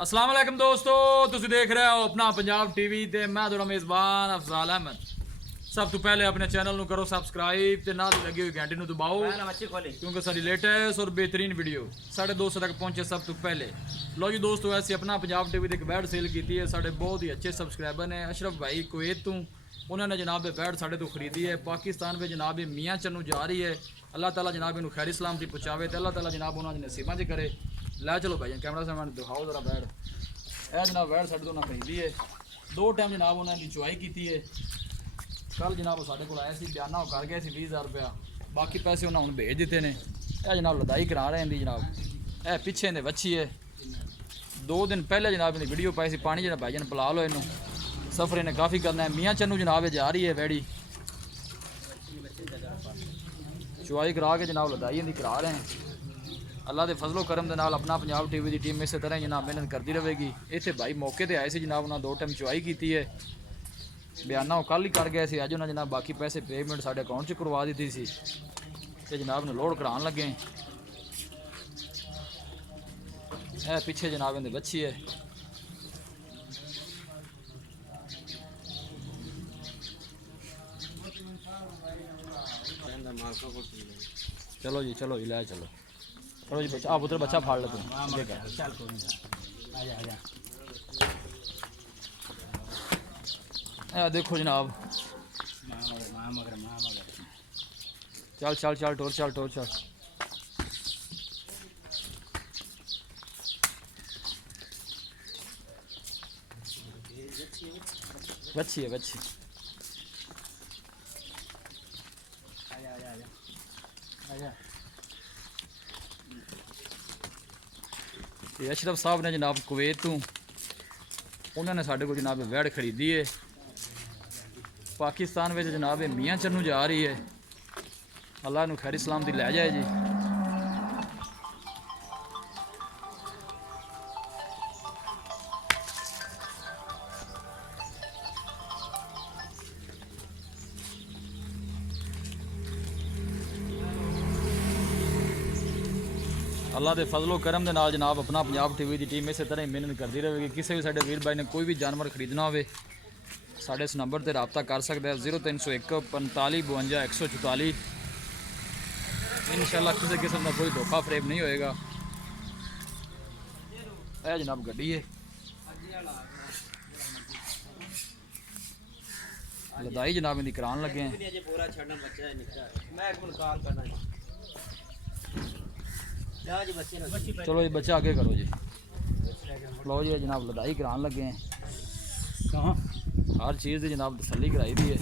अस्सलाम वालेकुम दोस्तों, तुम देख रहे हो अपना पंजाब टीवी ते मैं थोड़ा मेज़बान अफजाल अहमद। सब तो पहले अपने चैनल ਨੂੰ करो सब्सक्राइब ते नाल लगी हुई घंटी ਨੂੰ दबाओ क्योंकि सारी लेटेस्ट और बेहतरीन वीडियो 250 तक पहुंचे सब तो पहले। लो जी दोस्तों, ऐसे अपना पंजाब टीवी की बैड सेल की है। साढ़े बहुत ही अच्छे सब्सक्राइबर ने अशरफ भाई कुवैत तो उन्होंने जनाब बैड साढ़े तो खरीदी है। पाकिस्तान में जनाब मियाँ चन्नू जा रही है। अल्लाह ताला जनाब इन्हों खैर सलामती पहुँचावे तो अल्लाह ताला जनाब उन्होंने नसीबा च करे। लै चलो भाई कैमरा से मैंने दिखाओ जरा बैड। यह जनाब बैड साढ़े तो उन्हें खरीदी है। 2 टाइम जनाब उन्होंने चुआई की है। कल जनाब साढ़े को आया बयाना वो कर गए 20,000 रुपया, बाकी पैसे उन्हें हूँ भेज दिते हैं। यह जनाब लदाई करा रहे हैं जनाब। यह पिछे इन्हें बच्ची है। 2 दिन पहले जनाब इन्हें वीडियो पाई सी पानी जरा भाई जन पिला लो इनू। सफ़र इन्हें काफ़ी करना है। मियाँ चन्नू जनाब जा रही है बैड़ी चुआई करा के जनाब लदाई इन्हें करा रहे हैं। अल्लाह के फजलो करम के नाल अपना पंजाब टीवी की टीम इस तरह जनाब मेहनत करती रहेगी। इतने भाई मौके पर आए थे जनाब, उन्होंने 2 टाइम चुआई की है। बयाना वो कल ही कर गए थे। अज उन्होंने जनाब बाकी पैसे पेमेंट साढ़े अकाउंट च करवा दी सी तो जनाब ने लोड करान लगे। है पिछे जनाब इन्हें बच्ची है। चलो जी चलो जी लै चलो चलो जी बच्चा आप उधर बच्चा फाड़ लो तुम। देखो जनाब चल चल चल टोर चल टोर चल। बच्ची है बच्ची। अशरफ साहब ने जनाब कुवैत तो उन्होंने साढ़े को जनाब वैड़ खरीदी है। पाकिस्तान में जनाब मियाँ चन्नू जा रही है। अल्लाह नू खैर सलामती लै जाए जी। अल्लाह के फजलो करम के नाल जनाब अपना पंजाब टीवी की टीम इस तरह ही मेहनत करती रहेगी। किसी भी साढ़े वीर भाई ने कोई भी जानवर खरीदना हो साढ़े इस नंबर पर रबता कर सकता है 0301 45 52 144। इंशाल्लाह किसी किस्म का कोई धोखा फरेब नहीं होएगा। यह जनाब गड्डी है लदाई जनाब इनकी करान लगे हैं। चलो जी बच्चा आगे करो जी। लो जी जनाब लदाई करान लगे हैं। हर चीज़ की जनाब तसल्ली कराई दी है।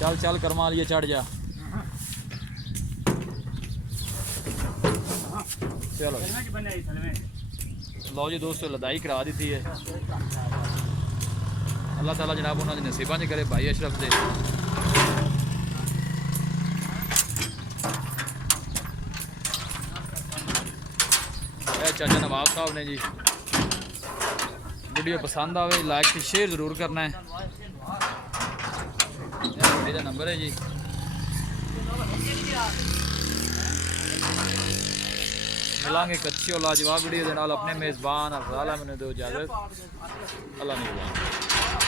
चल चल करमा लिए चढ़ जा। चलो लो जी दोस्तों लदाई करा दी है। अल्लाह ताला जनाब उन्होंने नसीबा च करे भाई अशरफ से। चाचा नवाब साहब ने जी। वीडियो पसंद आवे लाइक तो शेयर ज़रूर करना है। मेरा नंबर है जी। मिलांगे कच्ची और लाजवाब वीडियो के नाल। अपने मेज़बान अफजाल अहमद ने दो इजाज़त। अल्लाह ने